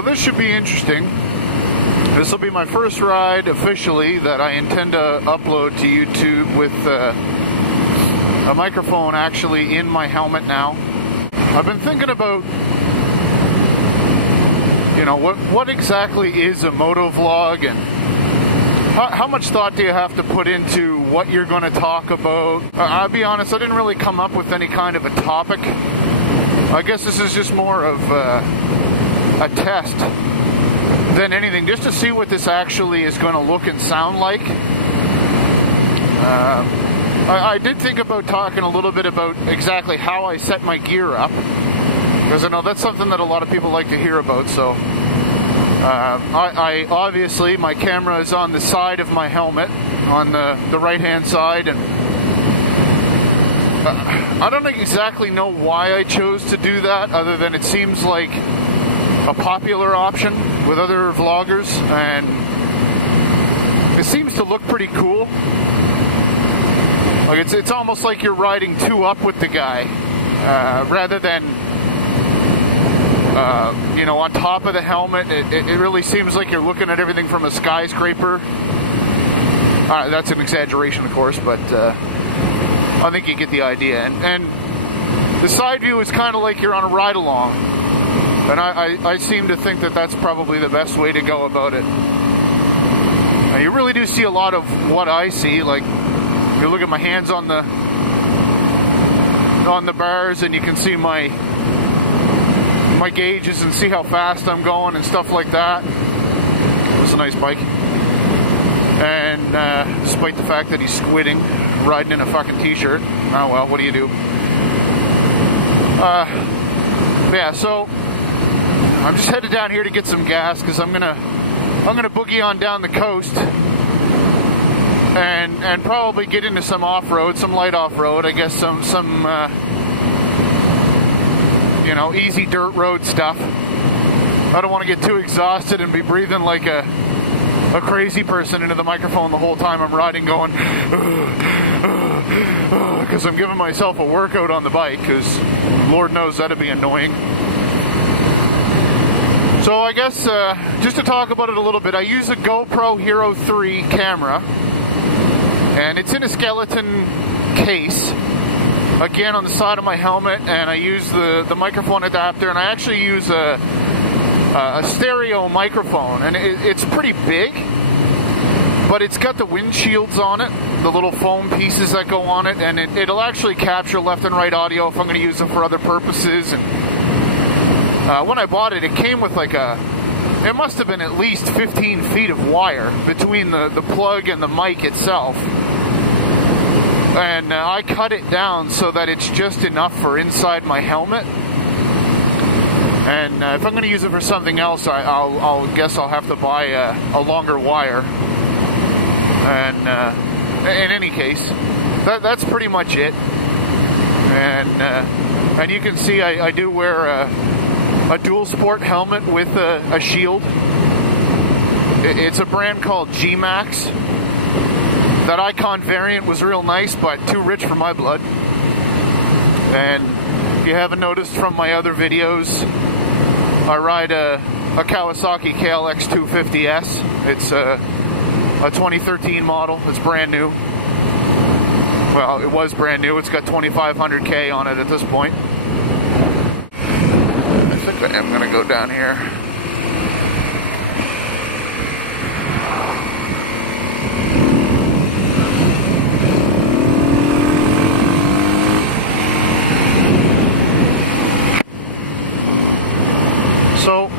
So this should be interesting. This will be my first ride officially that I intend to upload to YouTube with a microphone actually in my helmet now. I've been thinking about, you know, what exactly is a motovlog, and how much thought do you have to put into what you're going to talk about? I'll be honest, I didn't really come up with any kind of a topic. I guess this is just more of a test than anything, just to see what this actually is going to look and sound like. I did think about talking a little bit about exactly how I set my gear up, because I know that's something that a lot of people like to hear about. So I obviously, my camera is on the side of my helmet, on the right hand side, and I don't exactly know why I chose to do that, other than it seems like a popular option with other vloggers, and it seems to look pretty cool. Like it's almost like you're riding two up with the guy, rather than you know, on top of the helmet. It really seems like you're looking at everything from a skyscraper. That's an exaggeration, of course, but I think you get the idea. And the side view is kind of like you're on a ride along, and I seem to think that that's probably the best way to go about it. Now, you really do see a lot of what I see. Like, you look at my hands on the bars, and you can see my gauges and see how fast I'm going and stuff like that. It's a nice bike. And despite the fact that he's squidding, riding in a fucking t-shirt, oh well, what do you do? Yeah, so I'm just headed down here to get some gas, because I'm gonna boogie on down the coast and probably get into some off-road, some light off-road, I guess some you know, easy dirt road stuff. I don't want to get too exhausted and be breathing like a crazy person into the microphone the whole time I'm riding, going because I'm giving myself a workout on the bike, because Lord knows that'd be annoying. So I guess just to talk about it a little bit, I use a GoPro Hero 3 camera, and it's in a skeleton case, again on the side of my helmet, and I use the microphone adapter, and I actually use a stereo microphone, and it's pretty big, but it's got the windshields on it, the little foam pieces that go on it, and it'll actually capture left and right audio if I'm going to use it for other purposes. And when I bought it, it came with like it must have been at least 15 feet of wire between the plug and the mic itself. And I cut it down so that it's just enough for inside my helmet. And if I'm going to use it for something else, I'll guess I'll have to buy a longer wire. And in any case, that's pretty much it. And you can see I do wear a DualSport helmet with a shield. It's a brand called G-Max. That Icon variant was real nice, but too rich for my blood. And if you haven't noticed from my other videos, I ride a Kawasaki KLX 250S. It's a 2013 model. It's brand new. Well, it was brand new. It's got 2,500K on it at this point. I think I am going to go down here. So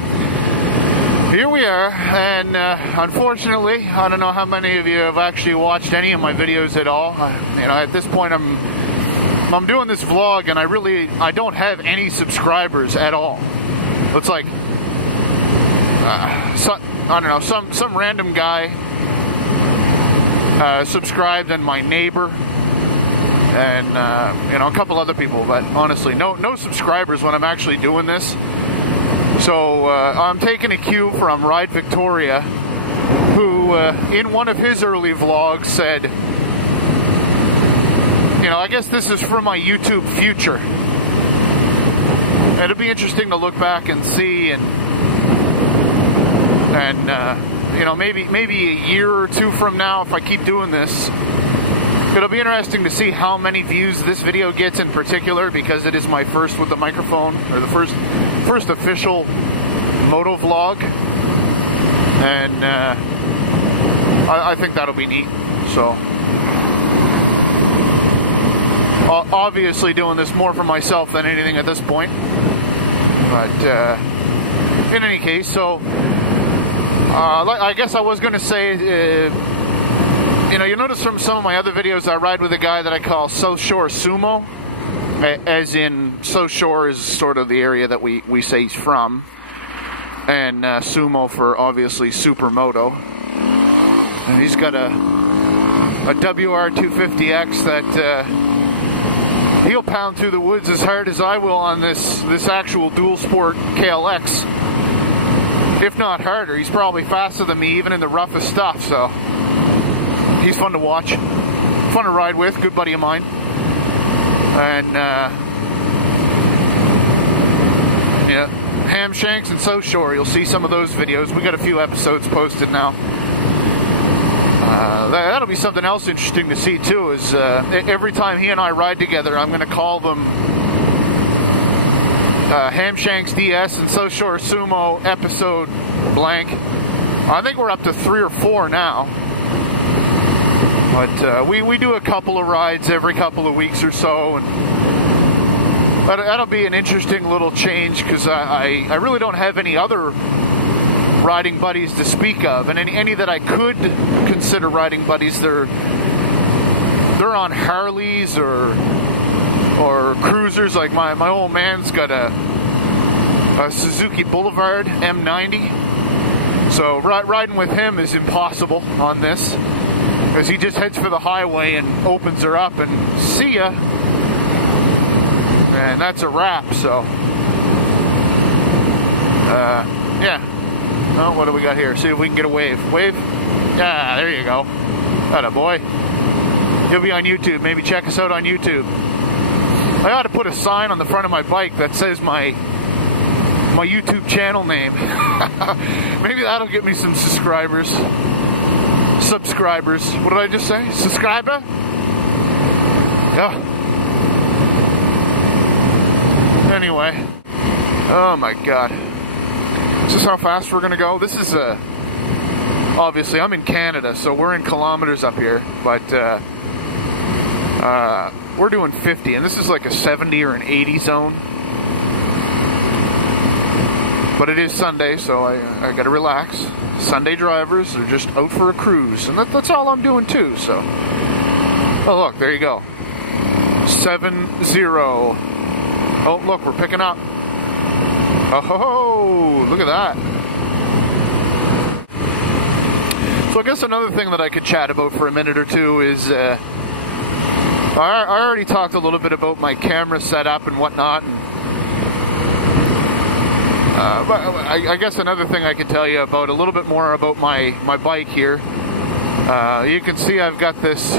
here we are, and unfortunately, I don't know how many of you have actually watched any of my videos at all. You know, at this point, I'm doing this vlog, and I don't have any subscribers at all. It's like I don't know, some random guy subscribed, and my neighbor, and you know, a couple other people, but honestly, no subscribers when I'm actually doing this. So I'm taking a cue from Ride Victoria, who in one of his early vlogs said, you know, I guess this is for my YouTube future. And it'll be interesting to look back and see, and And, you know, maybe a year or two from now, if I keep doing this, it'll be interesting to see how many views this video gets in particular, because it is my first with the microphone, or the first official motovlog. And I think that'll be neat. So obviously doing this more for myself than anything at this point. But in any case, so I guess I was going to say, you know, you notice from some of my other videos I ride with a guy that I call South Shore Sumo, as in South Shore is sort of the area that we say he's from, and Sumo for obviously Supermoto. And he's got a WR250X that he'll pound through the woods as hard as I will on this actual DualSport KLX, if not harder. He's probably faster than me even in the roughest stuff, so he's fun to watch, fun to ride with, good buddy of mine. And yeah, Ham Shanks and South Shore, you'll see some of those videos. We got a few episodes posted now. That'll be something else interesting to see too, is every time he and I ride together, I'm going to call them Ham Shanks DS and South Shore Sumo episode blank. I think we're up to 3 or 4 now. But we do a couple of rides every couple of weeks or so, and that'll be an interesting little change, because I really don't have any other riding buddies to speak of, and any that I could consider riding buddies, they're on Harleys or cruisers. Like my old man's got a Suzuki Boulevard M90, so riding with him is impossible on this, because he just heads for the highway and opens her up and see ya, and that's a wrap. So yeah. Oh, what do we got here? See if we can get a wave. Wave? Yeah, there you go. Atta boy. You'll be on YouTube. Maybe check us out on YouTube. I ought to put a sign on the front of my bike that says my YouTube channel name. Maybe that'll get me some subscribers. What did I just say? Subscriber? Yeah. Anyway. Oh my god. Is this how fast we're going to go? This is obviously I'm in Canada, so we're in kilometers up here, but we're doing 50, and this is like a 70 or an 80 zone. But it is Sunday, so I got to relax. Sunday drivers are just out for a cruise, and that's all I'm doing too. So, oh look, there you go, 7-0. Oh look, we're picking up. Oh, look at that. So I guess another thing that I could chat about for a minute or two is, I already talked a little bit about my camera setup and whatnot. And, but I guess another thing I could tell you about, a little bit more about my bike here. You can see I've got this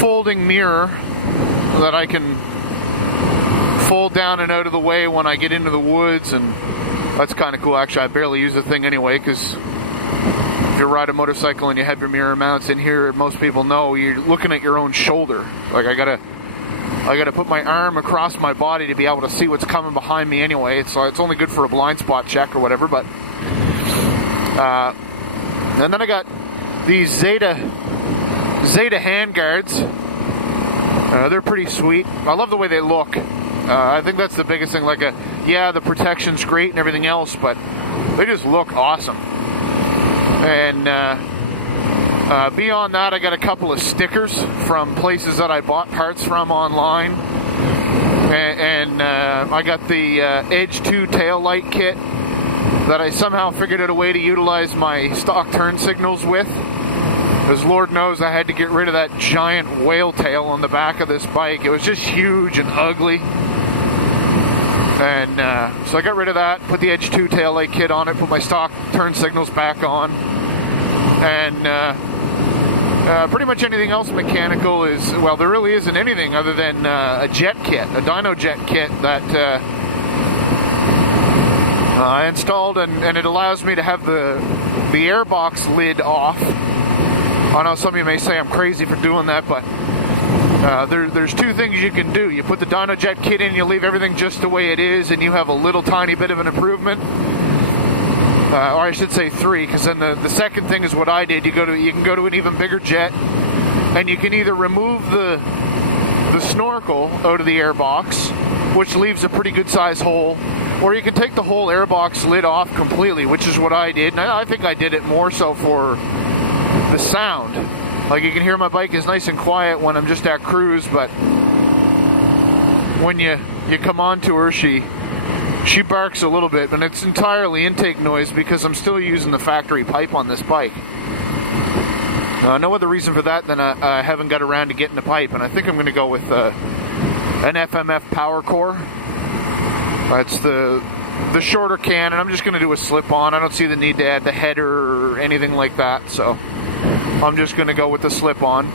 folding mirror that I can fold down and out of the way when I get into the woods, and that's kind of cool. Actually, I barely use the thing anyway, because if you ride a motorcycle and you have your mirror mounts in here, most people know you're looking at your own shoulder. Like I gotta put my arm across my body to be able to see what's coming behind me anyway. So it's only good for a blind spot check or whatever. But and then I got these Zeta hand guards. They're pretty sweet. I love the way they look. I think that's the biggest thing. Like, yeah, the protection's great and everything else, but they just look awesome. And beyond that, I got a couple of stickers from places that I bought parts from online. And I got the Edge 2 tail light kit that I somehow figured out a way to utilize my stock turn signals with. Because Lord knows I had to get rid of that giant whale tail on the back of this bike. It was just huge and ugly. And so I got rid of that, put the Edge 2 tail light kit on it, put my stock turn signals back on. And pretty much anything else mechanical is, well, there really isn't anything other than a jet kit, a dyno jet kit that I installed, and it allows me to have the airbox lid off. I know some of you may say I'm crazy for doing that, but there's two things you can do. You put the DynoJet kit in, you leave everything just the way it is, and you have a little tiny bit of an improvement. Or I should say three, because then the second thing is what I did. You can go to an even bigger jet, and you can either remove the snorkel out of the airbox, which leaves a pretty good size hole, or you can take the whole airbox lid off completely, which is what I did. And I think I did it more so for the sound. Like, you can hear my bike is nice and quiet when I'm just at cruise, but when you come onto her, she barks a little bit, and it's entirely intake noise because I'm still using the factory pipe on this bike. No other reason for that than I haven't got around to getting the pipe, and I think I'm going to go with an FMF power core. It's the shorter can, and I'm just going to do a slip-on. I don't see the need to add the header or anything like that, so I'm just going to go with the slip-on,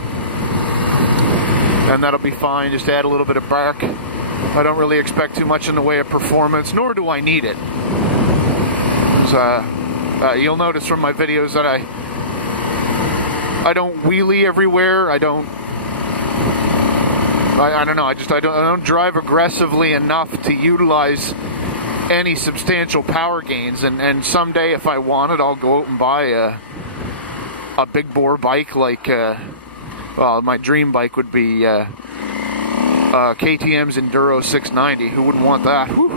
and that'll be fine. Just add a little bit of bark. I don't really expect too much in the way of performance, nor do I need it. So, you'll notice from my videos that I don't wheelie everywhere. I don't know. I don't drive aggressively enough to utilize any substantial power gains. And someday, if I want it, I'll go out and buy a big bore bike like. Well, my dream bike would be KTM's Enduro 690. Who wouldn't want that? Whew.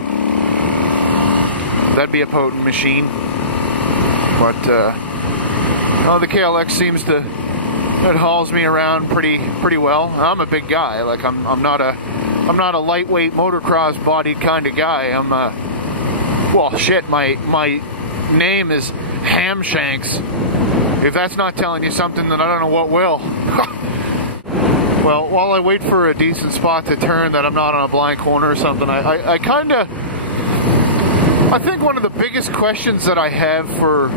That'd be a potent machine. But the KLX seems to. It hauls me around pretty well. I'm a big guy. Like I'm not a lightweight motocross bodied kind of guy. Well, shit. My name is Hamshanks. If that's not telling you something, then I don't know what will. Well, while I wait for a decent spot to turn that I'm not on a blind corner or something, I think one of the biggest questions that I have for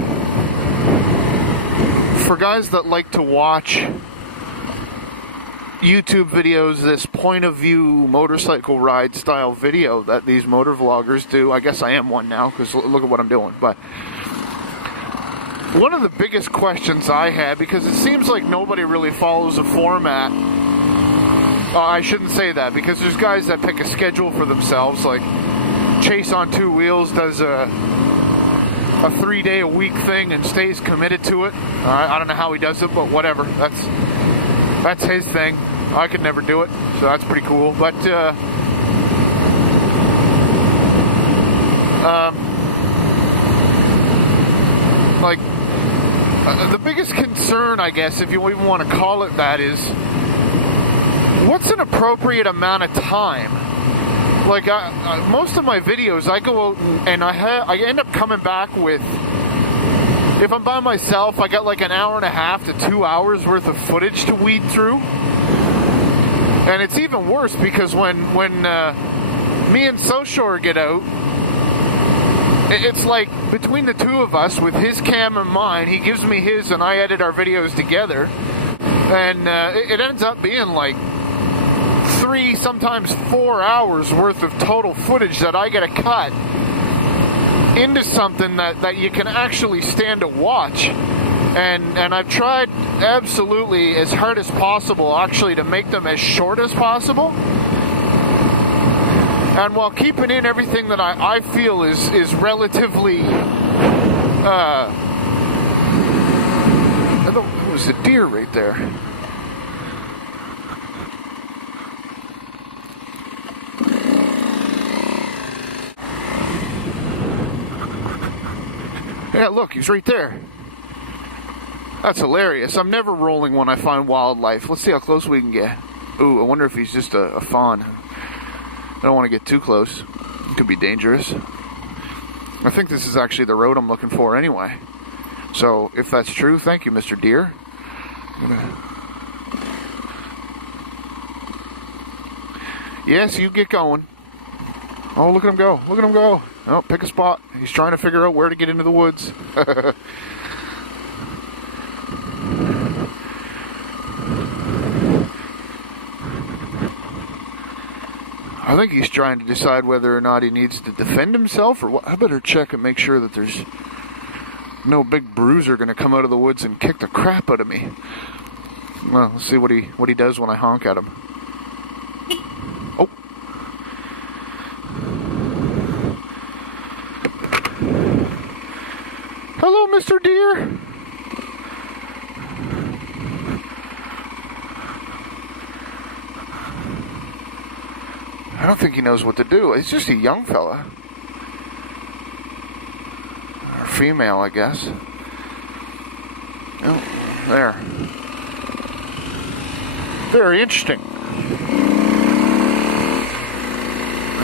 guys that like to watch YouTube videos, this point of view motorcycle ride style video that these motor vloggers do. I guess I am one now because look at what I'm doing. But one of the biggest questions I had, because it seems like nobody really follows a format. I shouldn't say that, because there's guys that pick a schedule for themselves, like Chase on Two Wheels does a 3-day-a-week thing and stays committed to it. I don't know how he does it, but whatever. That's his thing. I could never do it, so that's pretty cool. But the biggest concern, I guess, if you even want to call it that, is what's an appropriate amount of time? Like, most of my videos, I go out and I end up coming back with, if I'm by myself, I got like an hour and a half to 2 hours worth of footage to weed through. And it's even worse because when me and Soshore get out, it's like between the two of us, with his cam and mine, he gives me his and I edit our videos together. And it ends up being like 3, sometimes 4 hours worth of total footage that I gotta cut into something that you can actually stand to watch. And I've tried absolutely as hard as possible actually to make them as short as possible. And while keeping in everything that I feel is relatively there was a deer right there. Yeah, look, he's right there. That's hilarious. I'm never rolling when I find wildlife. Let's see how close we can get. Ooh, I wonder if he's just a fawn. I don't want to get too close. It could be dangerous. I think this is actually the road I'm looking for anyway. So, if that's true, thank you, Mr. Deer. Yes, you get going. Oh, look at him go. Look at him go. Oh, pick a spot. He's trying to figure out where to get into the woods. I think he's trying to decide whether or not he needs to defend himself or what. I better check and make sure that there's no big bruiser going to come out of the woods and kick the crap out of me. Well, let's see what he does when I honk at him. Oh. Hello, Mr. Deer. I don't think he knows what to do. He's just a young fella. Or female, I guess. Oh, there. Very interesting.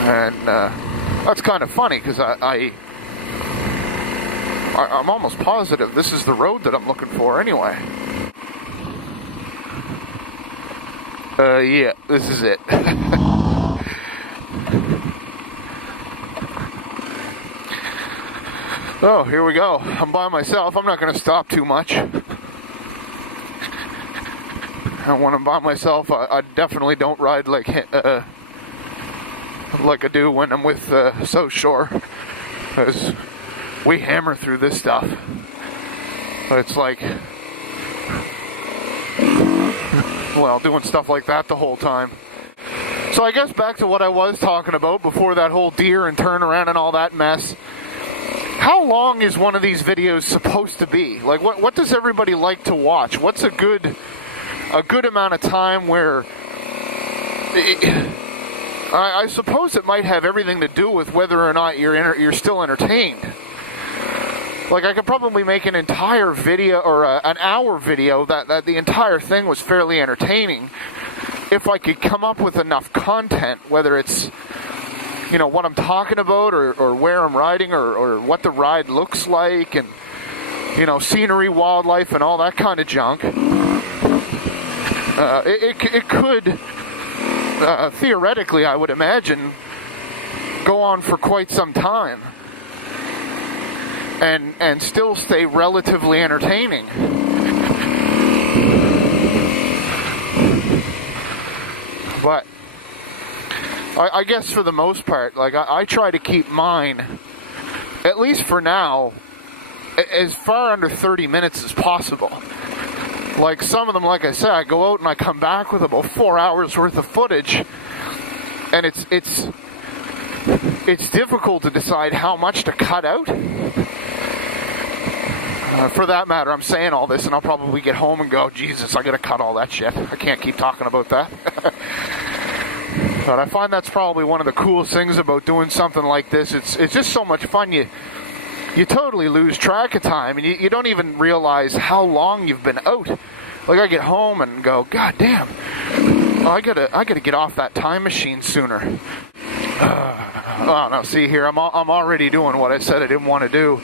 And that's kind of funny because I'm almost positive this is the road that I'm looking for anyway. Yeah, this is it. Oh, here we go. I'm by myself. I'm not going to stop too much. And when I'm by myself, I definitely don't ride like I do when I'm with South Shore. Because we hammer through this stuff. It's like, well, doing stuff like that the whole time. So I guess back to what I was talking about before that whole deer and turnaround and all that mess. How long is one of these videos supposed to be? Like, what does everybody like to watch? What's a good amount of time where... I suppose it might have everything to do with whether or not you're still entertained. Like, I could probably make an entire video, or an hour video, that the entire thing was fairly entertaining, if I could come up with enough content, whether it's, you know, what I'm talking about, or where I'm riding, or what the ride looks like, and, you know, scenery, wildlife, and all that kind of junk. It could, theoretically, I would imagine, go on for quite some time. And still stay relatively entertaining. But I guess for the most part, like I try to keep mine, at least for now, as far under 30 minutes as possible. Like some of them, like I said, I go out and I come back with about 4 hours worth of footage, and it's difficult to decide how much to cut out. For that matter, I'm saying all this and I'll probably get home and go, Jesus, I gotta cut all that shit. I can't keep talking about that. But I find that's probably one of the coolest things about doing something like this. It's just so much fun. You totally lose track of time, and you don't even realize how long you've been out. Like I get home and go, God damn, I gotta get off that time machine sooner. Oh no, see here, I'm already doing what I said I didn't want to do.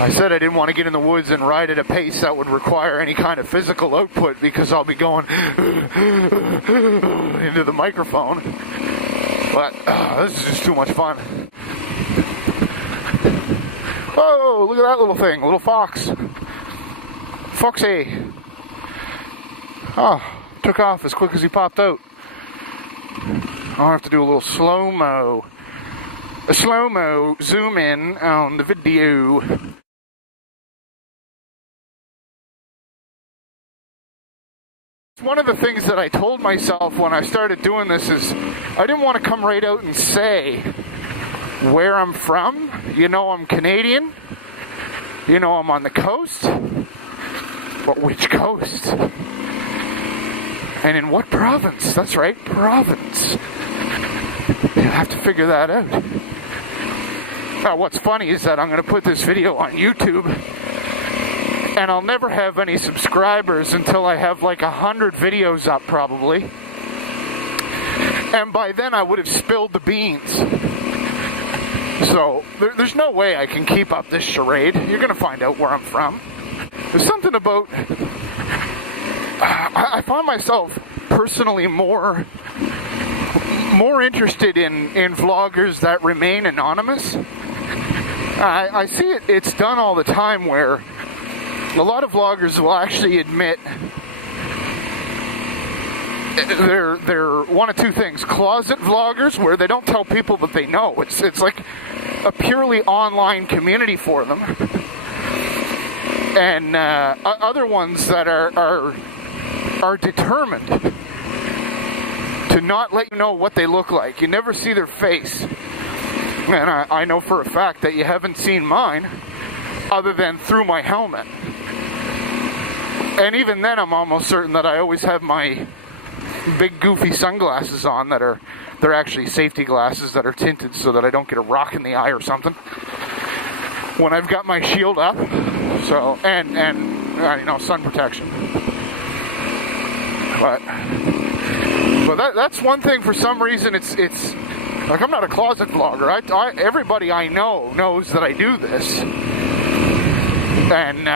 I said I didn't want to get in the woods and ride at a pace that would require any kind of physical output, because I'll be going into the microphone. But this is just too much fun. Whoa, look at that little thing, little fox. Foxy. Oh, took off as quick as he popped out. I'll have to do a little slow-mo. A slow-mo zoom in on the video. One of the things that I told myself when I started doing this is I didn't want to come right out and say where I'm from. You know, I'm Canadian. You know, I'm on the coast. But which coast? And in what province? That's right, province. You have to figure that out. Now, what's funny is that I'm going to put this video on YouTube, and I'll never have any subscribers until I have like 100 videos up, probably. And by then I would have spilled the beans. So there's no way I can keep up this charade. You're going to find out where I'm from. There's something about... I find myself personally more interested in vloggers that remain anonymous. I see it's done all the time where a lot of vloggers will actually admit they're one of two things: closet vloggers, where they don't tell people that they know. It's like a purely online community for them, and other ones that are determined to not let you know what they look like. You never see their face, and I know for a fact that you haven't seen mine, other than through my helmet. And even then, I'm almost certain that I always have my big goofy sunglasses on they're actually safety glasses that are tinted so that I don't get a rock in the eye or something when I've got my shield up. So and sun protection. But that's one thing. For some reason, it's like, I'm not a closet vlogger. Everybody I know knows that I do this, and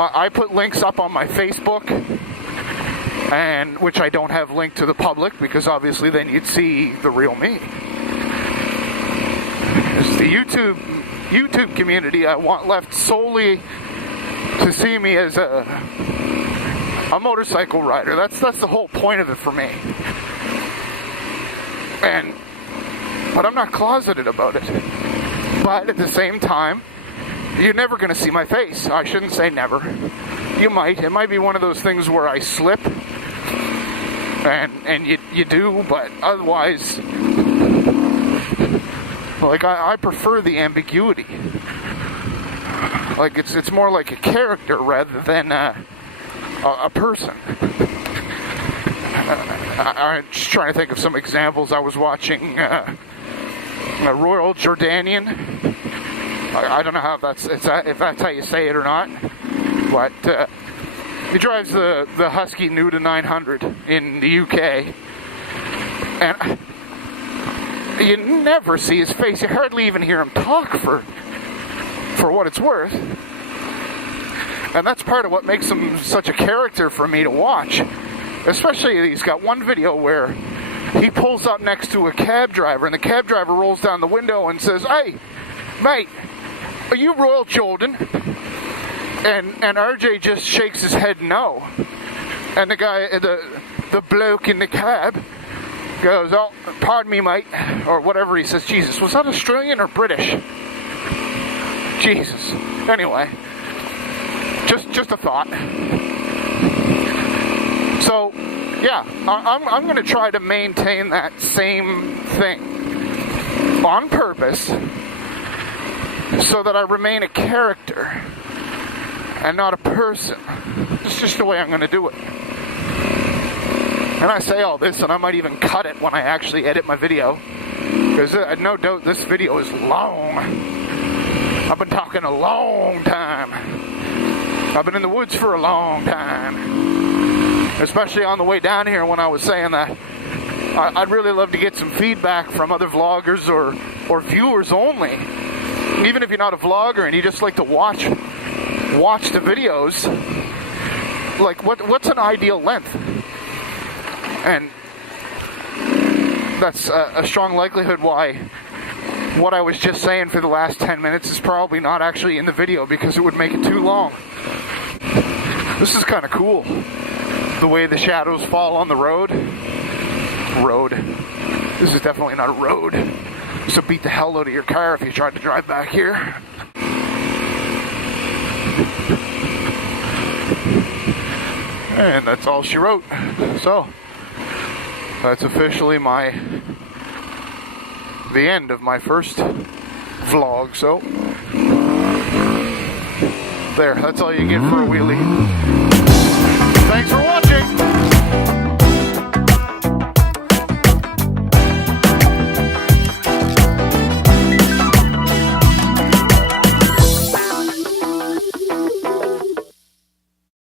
I put links up on my Facebook, and which I don't have linked to the public, because obviously then you'd see the real me. It's the YouTube community I want left solely to see me as a motorcycle rider. That's the whole point of it for me. But I'm not closeted about it. But at the same time, you're never going to see my face. I shouldn't say never. You might. It might be one of those things where I slip, and you do, but otherwise, like, I prefer the ambiguity. Like, it's more like a character rather than a person. I'm just trying to think of some examples. I was watching a Royal Jordanian. I don't know if that's how you say it or not, but he drives the Husky Nuda 900 in the UK, and you never see his face. You hardly even hear him talk for what it's worth. And that's part of what makes him such a character for me to watch. Especially, he's got one video where he pulls up next to a cab driver, and the cab driver rolls down the window and says, "Hey, mate, are you Royal Jordan?" And RJ just shakes his head no. And the guy, the bloke in the cab goes, "Oh, pardon me, mate," or whatever he says. Jesus, was that Australian or British? Jesus. Anyway, just a thought. So, yeah, I'm going to try to maintain that same thing on purpose, so that I remain a character and not a person. It's just the way I'm going to do it. And I say all this, and I might even cut it when I actually edit my video, because no doubt this video is long. I've been talking a long time. I've been in the woods for a long time. Especially on the way down here, when I was saying that I'd really love to get some feedback from other vloggers or viewers only. Even if you're not a vlogger and you just like to watch the videos, like what's an ideal length? And that's a strong likelihood why what I was just saying for the last 10 minutes is probably not actually in the video, because it would make it too long. This is kind of cool. The way the shadows fall on the road. This is definitely not a road. So beat the hell out of your car if you tried to drive back here. And that's all she wrote. So that's officially the end of my first vlog. So there, that's all you get for a wheelie. Thanks for watching.